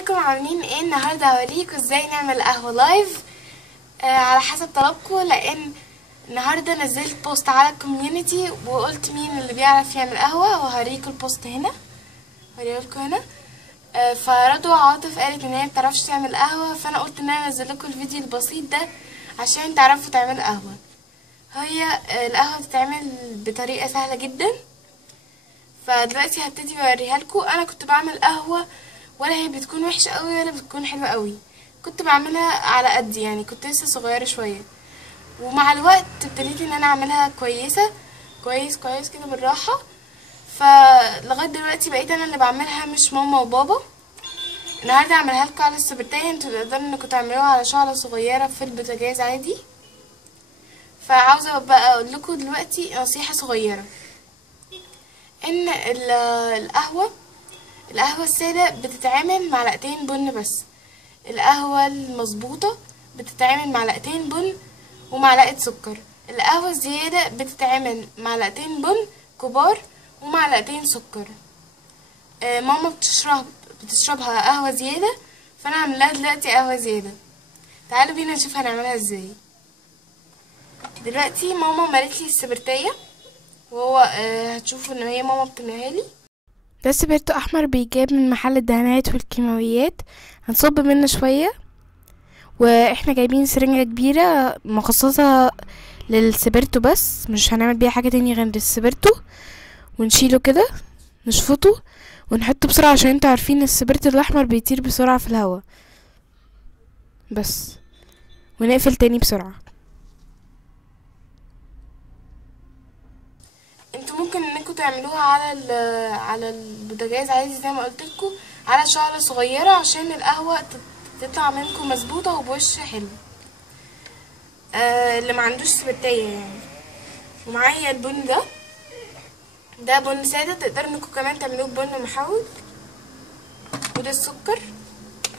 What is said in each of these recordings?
ازيكم عاملين ايه؟ النهارده هوريكم ازاي نعمل قهوه لايف على حسب طلبكم، لان النهارده نزلت بوست على الكوميونتي وقلت مين اللي بيعرف يعمل قهوه، وهوريكم البوست هنا، هوريكم هنا. فرضوى عاطف قالت ان هي متعرفش تعمل قهوه، فانا قلت ان انا انزل لكم الفيديو البسيط ده عشان تعرفوا تعملوا قهوه. هي القهوه بتتعمل بطريقه سهله جدا، فدلوقتي هبتدي بوريها لكم. انا كنت بعمل قهوه ولا هي بتكون وحشه قوي ولا بتكون حلوه قوي، كنت بعملها على قد، يعني كنت لسه صغيره شويه، ومع الوقت ابتديت ان انا اعملها كويسه كويس كده بالراحه. فلغايه دلوقتي بقيت انا اللي بعملها مش ماما وبابا. النهارده هعملها لكم على السبرتايه، انتوا تقدروا انكم تعملوها على شعله صغيره في البوتاجاز عادي. فعاوزه بقى اقول لكم دلوقتي نصيحه صغيره، ان القهوة السادة بتتعمل معلقتين بن بس، القهوة المظبوطة بتتعمل معلقتين بن ومعلقة سكر، القهوة الزيادة بتتعمل معلقتين بن كبار ومعلقتين سكر. ماما بتشربها قهوة زيادة، فانا عاملاها دلوقتي قهوة زيادة. تعالوا بينا نشوف هنعملها ازاي. دلوقتي ماما ملت لي السبرتاية، وهو هتشوفوا ان هي ماما بتملاها لي. ده سبرتو احمر بيجاب من محل الدهانات والكيماويات، هنصب منه شويه، واحنا جايبين سرنجه كبيره مخصصه للسبرتو بس، مش هنعمل بيها حاجه تانية غير السبرتو. ونشيله كده نشفطه ونحطه بسرعه، عشان انتوا عارفين السبرتو الاحمر بيطير بسرعه في الهواء بس. ونقفل تاني بسرعه. انتوا ممكن انكم تعملوها على البوتاجاز عادي زي ما قلت لكم، على شعله صغيره، عشان القهوه تطلع منكم مظبوطه وبوش حلو. اللي ما عندوش سبرتايه يعني. ومعايا البن ده بن ساده، تقدروا انكم كمان تعملوه بن محوج. وده السكر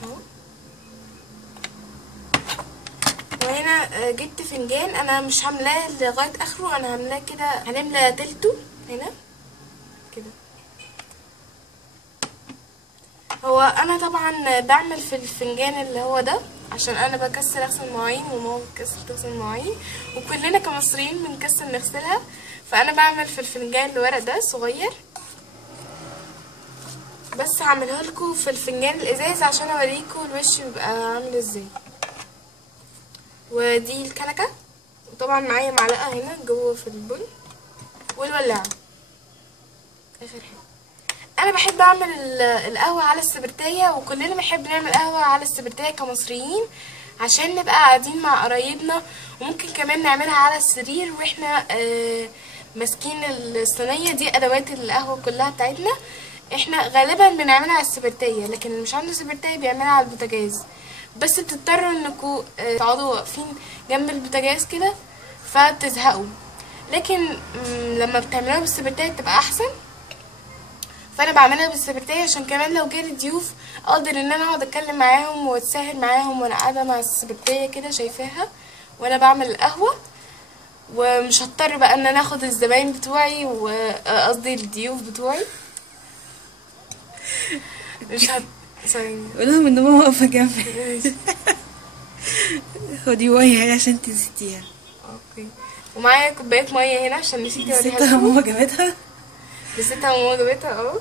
اهو. وهنا جبت فنجان، انا مش هعملاه لغايه اخره، انا هعملاه كده، هنملى تلته هنا كده. هو انا طبعا بعمل في الفنجان اللي هو ده عشان انا بكسل اغسل المواعين، وماما بتكسل تغسل المواعين، وكلنا كمصريين بنكسل نغسلها، فانا بعمل في الفنجان اللي ورق ده صغير. بس هعملها لكم في الفنجان الازاز عشان اوريكم الوش بيبقى عامل ازاي. ودي الكنكه، وطبعا معايا معلقه هنا جوه في البن، والولاعه اخر حاجه. انا بحب اعمل القهوه على السبرتايه، وكلنا بنحب نعمل قهوه على السبرتايه كمصريين، عشان نبقى قاعدين مع قرايبنا، وممكن كمان نعملها على السرير واحنا ماسكين الصينيه. دي ادوات القهوه كلها بتاعتنا، احنا غالبا بنعملها على السبرتايه، لكن اللي مش عنده سبرتايه بيعملها على البوتاجاز. بس بتضطروا انكم تقعدوا واقفين جنب البوتاجاز كده فبتزهقوا، لكن لما بتعملوها بالسبرتايه بتبقى احسن. فانا بعملها بالسبرتايه عشان كمان لو جالي ضيوف اقدر ان انا اقعد اتكلم معاهم واتساهل معاهم وانا قاعده مع السبرتايه كده شايفاها وانا بعمل القهوه، ومش هضطر بقى ان انا اخد الزباين بتوعي وقصدي الضيوف بتوعي. مش ثواني قولهم ان ماما واقفه جنبي. خدي ميه عشان تنسيتيها. اوكي. ومعايا كوبايه ميه هنا عشان نسيت اوريها لكم. نسيتها ماما جابتها. نسيتها ماما جابتها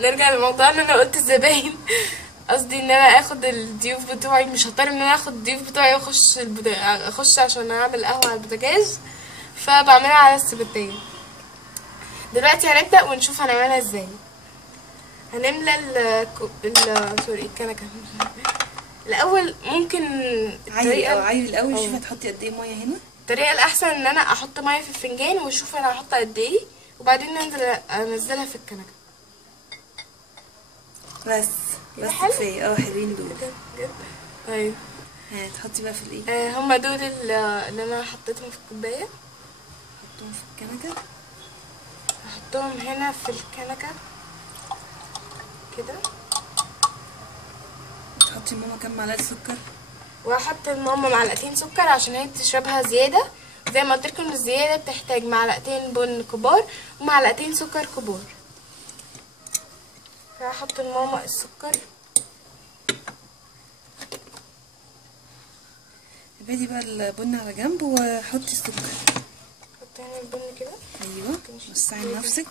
نرجع لموضوع ان انا قلت الزباين. قصدي ان انا اخد الضيوف بتوعي، مش هضطر ان انا اخد الضيوف بتوعي واخش اخش عشان اعمل قهوه على البوتاجاز، فبعملها على السبرتايه. دلوقتي هنبدا ونشوف هنعملها ازاي. هنملى سوري الكنكه. الاول ممكن عايز الاول شوفي هتحطي قد ايه ميه هنا. الطريقه الاحسن ان انا احط ميه في الفنجان واشوف انا هحط قد ايه، وبعدين انزلها في الكنكه. بس كفايه. حلوين دول بجد. ايوه. هتحطي بقى في الايه؟ هما دول اللي انا حطيتهم في الكوبايه. حطهم في الكنكه. هحطهم هنا في الكنكه كده. تحطي ماما كام معلقه سكر؟ وهحط لماما معلقتين سكر عشان هي بتشربها زياده، زي ما قلت لكم الزياده بتحتاج معلقتين بن كبار ومعلقتين سكر كبار. هحط لماما السكر. ابعدي بقى البن على جنب وحطي السكر. حطي هنا البن كده. ايوه وسعي لنفسك.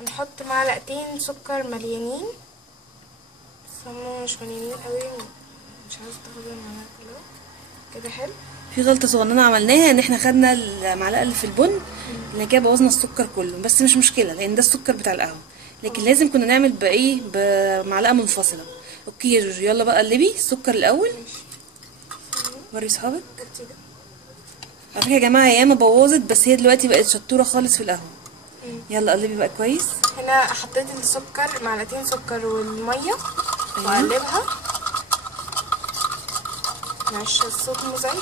هنحط معلقتين سكر مليانين، بس هم مش مليانين قوي، مش عايزه تاخد المعلقه كلها كده. حلو. في غلطه صغننه عملناها ان احنا خدنا المعلقه اللي في البن اللي كده بوظنا السكر كله، بس مش مشكله لان ده السكر بتاع القهوه، لكن لازم كنا نعمل بايه بمعلقه منفصله. اوكي يا جوجو، يلا بقى قلبي السكر الاول. وري اصحابك. على فكره يا جماعه ياما بوظت، بس هي دلوقتي بقت شطوره خالص في القهوه. يلا قلبي بقى كويس. هنا حطيت السكر، معلقتين سكر والميه واقلبها. معلش الصوت مزعج.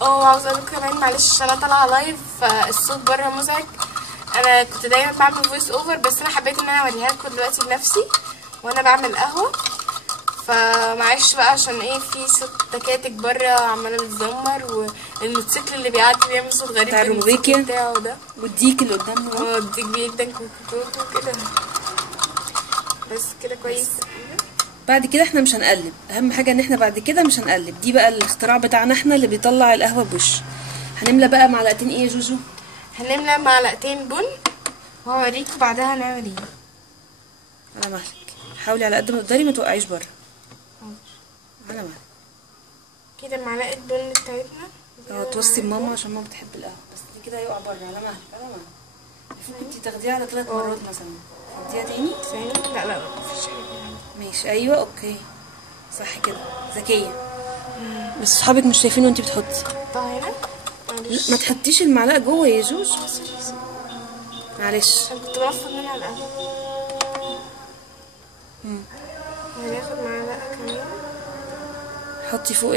عاوزه اقول كمان معلش انا طالعه لايف فالصوت بره مزعج. انا كنت دايما بعمل فويس اوفر، بس انا حبيت ان انا اوريها لكم دلوقتي بنفسي وانا بعمل قهوه. فمعلش بقى عشان ايه في صوت تكاتك بره عماله بتزمر، والموتوسيكل اللي بيعدي بيعمل صوت غريب بتاع الروبيكيا بتاعه ده، والديك اللي قدامنا الديك بيدن كوكوكو كده. بس كده كويس. بعد كده احنا مش هنقلب، اهم حاجه ان احنا بعد كده مش هنقلب. دي بقى الاختراع بتاعنا احنا اللي بيطلع القهوه بوش. هنملى بقى معلقتين ايه يا جوجو؟ هنملى معلقتين بن وهوريكم بعدها هنعمل ايه. على مهلك، حاولي على قد ما تقدري ما توقعيش بره. على مهلك كده معلقه بن بتاعتنا. توصي ماما عشان ماما بتحب القهوه، بس دي كده هيقع بره. على مهلك على مهلك. المفروض كنتي تاخديها على 3 مرات مثلا. تاخديها تاني؟ ثاني. لا مفيش حاجه. ماشي ايوه اوكي صح كده، ذكيه. بس صحابك مش شايفين وانتي بتحطي. هنا ما تحطيش المعلقه جوه يا جوج، معلش. انا كنت برفض منها القهوه. هناخد معلقه كمان. حطي فوق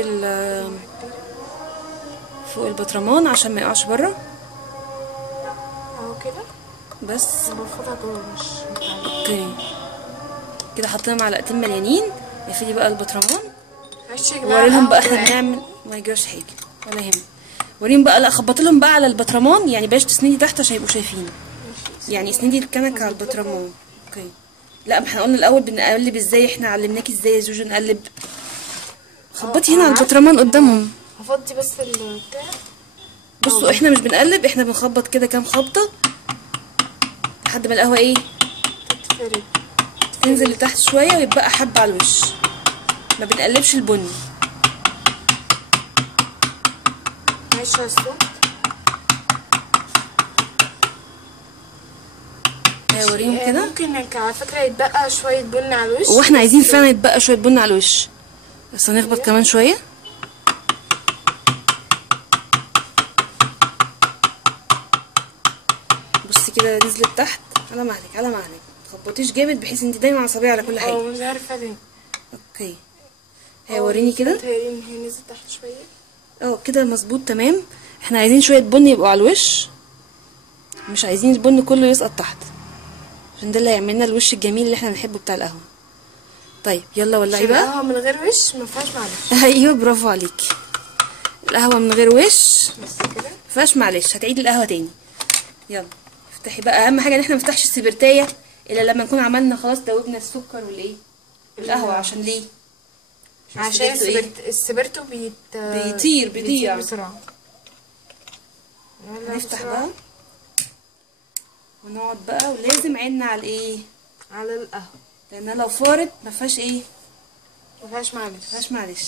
فوق البطرمان عشان ما يقعش بره. اهو كده بس برفضها جوه مش اوكي. كده حطينا معلقتين مليانين. اقفلي بقى البطرمان. ماشي يا جماعه. وريلهم بقى احنا بنعمل. ما يجراش حاجه ولا يهمك. وريهم بقى. لا خبط لهم بقى على البطرمان، يعني بلاش تسندي تحت عشان يبقوا شايفين. يعني اسندي الكنكه على البطرمان. اوكي. لا ما احنا قلنا الاول بنقلب ازاي، احنا علمناكي ازاي يا جوجو نقلب. خبطي هنا على البطرمان قدامهم. هفضي بس البتاع. بصوا احنا مش بنقلب، احنا بنخبط كده كام خبطه لحد ما القهوه ايه تتفرد، تنزل لتحت شويه ويبقى حبه على الوش. ما بنقلبش البني. ماشي يا الصوت. وريهم كده. ممكن على فكره يتبقى شويه بن على الوش، واحنا عايزين فعلا يتبقى شويه بن على الوش، بس هنخبط كمان شويه. بصي كده نزلت تحت. على مهلك على مهلك، متخبطيش جامد بحيث انت دايما عصبيه على كل حاجه. مش عارفه ليه. اوكي. وريني كده. هي نزلت تحت شويه. كده مظبوط تمام. احنا عايزين شويه بن يبقوا على الوش، مش عايزين البن كله يسقط تحت، عشان ده اللي هيعمل لنا الوش الجميل اللي احنا بنحبه بتاع القهوه. طيب يلا ولعي بقى. القهوه من غير وش ما فيهاش معلش. ايوه برافو عليكي. القهوه من غير وش بس كده ما فيهاش معلش. هتعيدي القهوه تاني. يلا افتحي بقى. اهم حاجه ان احنا ما نفتحش السبرتايه الا لما نكون عملنا خلاص دوبنا السكر والايه القهوه. عشان ليه؟ عشان السبرتو بيضيع بسرعه. نفتح بقى ونقعد بقى، ولازم عيننا على الايه؟ على القهوه، لانها لو فارت ما فيهاش ايه؟ ما فيهاش معلش. ما فيهاش معلش.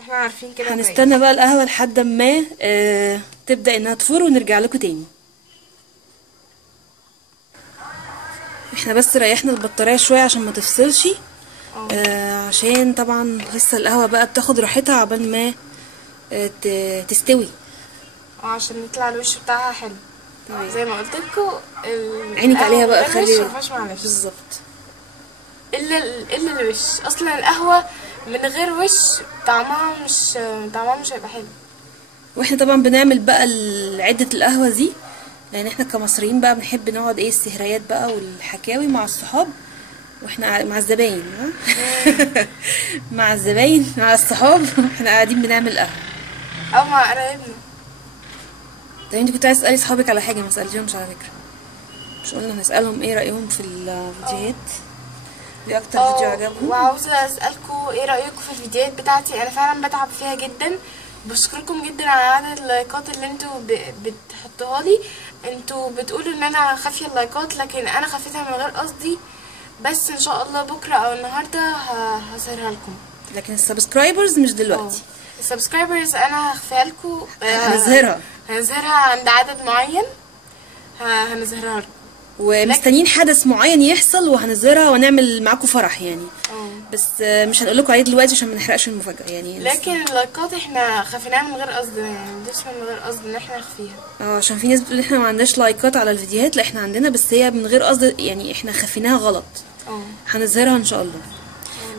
احنا عارفين كده. هنستنى بقى القهوه لحد ما تبدا انها تفور ونرجع لكم تاني. احنا بس ريحنا البطاريه شويه عشان ما تفصلش. عشان طبعا لسه القهوه بقى بتاخد راحتها عقبال ما تستوي. عشان يطلع الوش بتاعها حلو. تمام. زي ما قلت لكم عينك عليها بقى. خلي بالظبط. الا الوش. اصلا القهوه من غير وش طعمها مش هيبقى حلو. واحنا طبعا بنعمل بقى عده القهوه دي لان احنا كمصريين بقى بنحب نقعد ايه السهريات بقى والحكاوي مع الصحاب، واحنا مع الزباين. مع الزباين مع الصحاب احنا قاعدين بنعمل قهوه او مع قرايبنا. طيب انت كنت عايز تسالي صحابك على حاجه ما سالتيهمش على فكره. مش قلنا هنسألهم ايه رأيهم في الفيديوهات؟ دي اكتر فيديو عجبهم. وعاوزه اسالكم ايه رايكم في الفيديوهات بتاعتي. انا فعلا بتعب فيها جدا. بشكركم جدا على عدد اللايكات اللي انتوا بتحطوها لي. انتوا بتقولوا ان انا خافيه اللايكات، لكن انا خفيتها من غير قصدي. بس ان شاء الله بكره او النهارده هظهرها لكم. لكن السبسكرايبرز مش دلوقتي. السبسكرايبرز انا هخفيها لكم. هنظهرها عند عدد معين. هنظهرها لكم ومستنيين حدث معين يحصل وهنظهرها ونعمل معاكم فرح يعني. بس مش هنقول لكم عليه دلوقتي عشان ما نحرقش المفاجاه يعني. لكن اللايكات احنا خفيناها من غير قصد، يعني دوسنا من غير قصد ان احنا نخفيها. عشان في ناس بتقول احنا ما عندناش لايكات على الفيديوهات. لا احنا عندنا، بس هي من غير قصد يعني، احنا خفيناها غلط. هنظهرها ان شاء الله.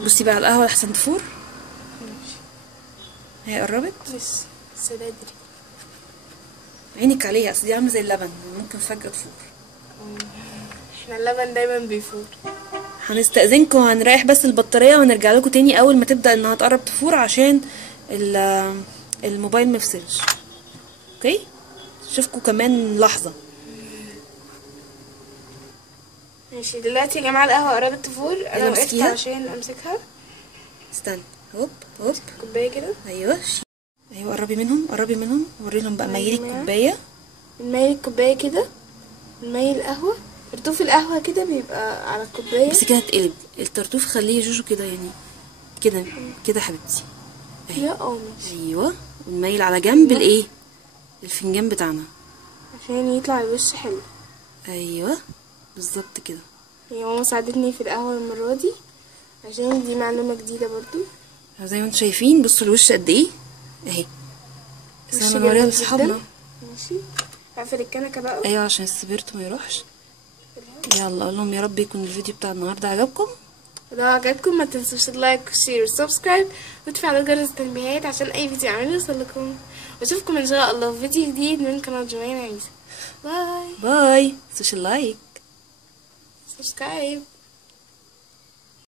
بصي بقى على القهوه لحسن تفور. هي قربت لسه بدري. عينك عليها، اصل دي عامله زي اللبن، ممكن فجاه تفور. احنا اللبن دايما بيفور. هنستأذنكم وهنريح بس البطارية وهنرجع لكم تاني اول ما تبدأ انها تقرب تفور، عشان الموبايل مفصلش. اوكي، اشوفكم كمان لحظة. ماشي دلوقتي يا جماعة القهوة قربت تفور. انا وقفت عشان امسكها. استنى، هوب هوب كوباية كده. ايوه قربي منهم وري لهم بقى. ميلي الكوباية، نميل الكوباية كده، نميل القهوة. ترتوف القهوة كده بيبقى على الكوباية، بس كده تقلب الترتوف. خليه جوجو كده يعني، كده حبيبتي. ماشي. ايوه، ونميل على جنب الايه، الفنجان بتاعنا، عشان يطلع الوش حلو. ايوه بالظبط كده. هي ماما ساعدتني في القهوة المرة دي، عشان دي معلومة جديدة برضو. زي ما انتم شايفين، بصوا الوش قد ايه اهي. بس انا بوريها لاصحابنا. ماشي، اقفل الكنكه بقى. ايوه عشان السبيرتو ما يروحش. يلا اقول لهم يا رب يكون الفيديو بتاع النهارده عجبكم. لو عجبكم ما تنسوش اللايك والشير والسبسكرايب وتفعلوا جرس التنبيهات عشان اي فيديو اعمله يوصلكم. واشوفكم ان شاء الله في فيديو جديد من قناه جمانة عيسى. باي باي. سوشيال لايك سبسكرايب.